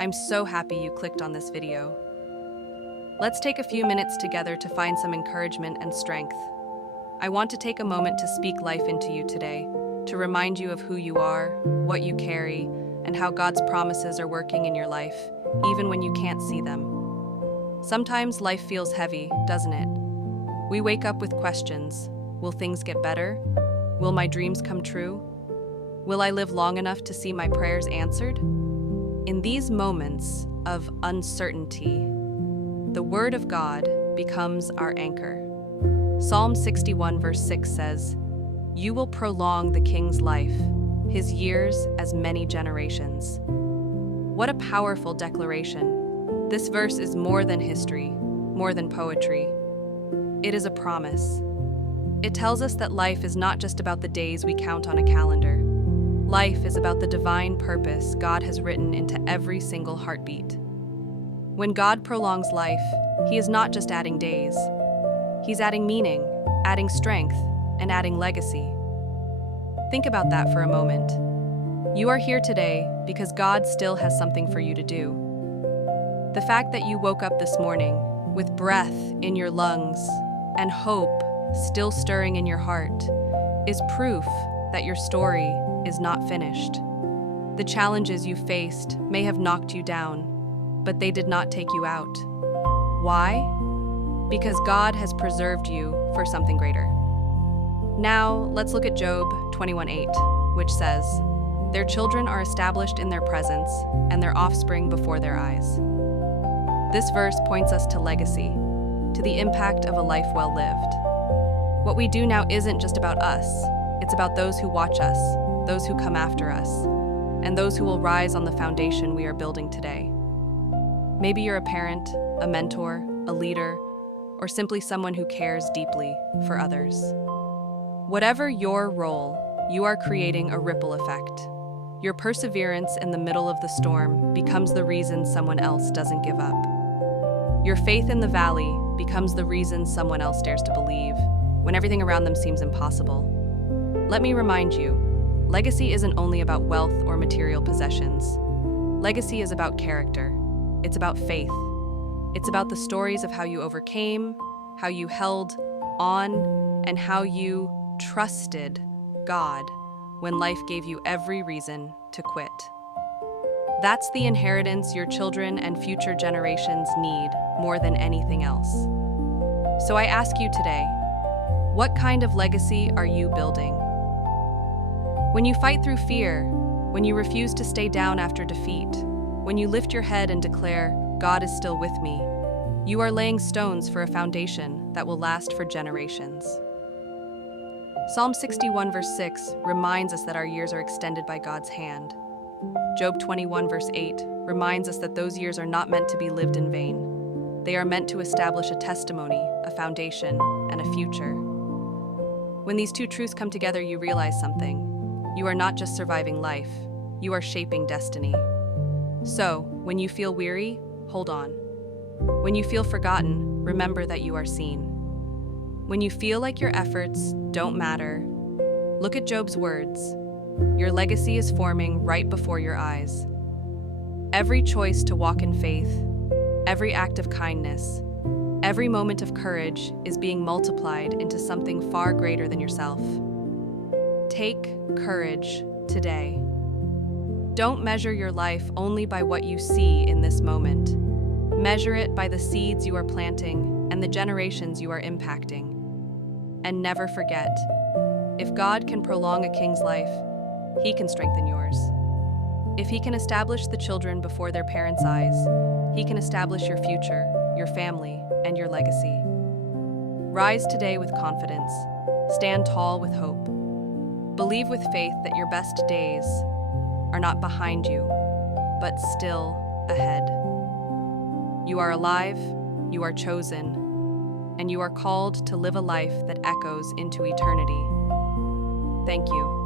I'm so happy you clicked on this video. Let's take a few minutes together to find some encouragement and strength. I want to take a moment to speak life into you today, to remind you of who you are, what you carry, and how God's promises are working in your life, even when you can't see them. Sometimes life feels heavy, doesn't it? We wake up with questions. Will things get better? Will my dreams come true? Will I live long enough to see my prayers answered? In these moments of uncertainty, the Word of God becomes our anchor. Psalm 61 verse 6 says, "You will prolong the king's life, his years as many generations." What a powerful declaration. This verse is more than history, more than poetry. It is a promise. It tells us that life is not just about the days we count on a calendar. Life is about the divine purpose God has written into every single heartbeat. When God prolongs life, He is not just adding days. He's adding meaning, adding strength, and adding legacy. Think about that for a moment. You are here today because God still has something for you to do. The fact that you woke up this morning with breath in your lungs and hope still stirring in your heart is proof that your story is not finished. The challenges you faced may have knocked you down, but they did not take you out. Why? Because God has preserved you for something greater. Now, let's look at Job 21:8, which says, "Their children are established in their presence, and their offspring before their eyes." This verse points us to legacy, to the impact of a life well lived. What we do now isn't just about us, it's about those who watch us, those who come after us, and those who will rise on the foundation we are building today. Maybe you're a parent, a mentor, a leader, or simply someone who cares deeply for others. Whatever your role, you are creating a ripple effect. Your perseverance in the middle of the storm becomes the reason someone else doesn't give up. Your faith in the valley becomes the reason someone else dares to believe when everything around them seems impossible. Let me remind you, legacy isn't only about wealth or material possessions. Legacy is about character. It's about faith. It's about the stories of how you overcame, how you held on, and how you trusted God when life gave you every reason to quit. That's the inheritance your children and future generations need more than anything else. So I ask you today, what kind of legacy are you building? When you fight through fear, when you refuse to stay down after defeat, when you lift your head and declare, "God is still with me," you are laying stones for a foundation that will last for generations. Psalm 61 verse 6 reminds us that our years are extended by God's hand. Job 21 verse 8 reminds us that those years are not meant to be lived in vain. They are meant to establish a testimony, a foundation, and a future. When these two truths come together, you realize something. You are not just surviving life, you are shaping destiny. So, when you feel weary, hold on. When you feel forgotten, remember that you are seen. When you feel like your efforts don't matter, look at Job's words. Your legacy is forming right before your eyes. Every choice to walk in faith, every act of kindness, every moment of courage is being multiplied into something far greater than yourself. Take courage today. Don't measure your life only by what you see in this moment. Measure it by the seeds you are planting and the generations you are impacting. And never forget, if God can prolong a king's life, He can strengthen yours. If He can establish the children before their parents' eyes, He can establish your future, your family, and your legacy. Rise today with confidence. Stand tall with hope. Believe with faith that your best days are not behind you, but still ahead. You are alive, you are chosen, and you are called to live a life that echoes into eternity. Thank you.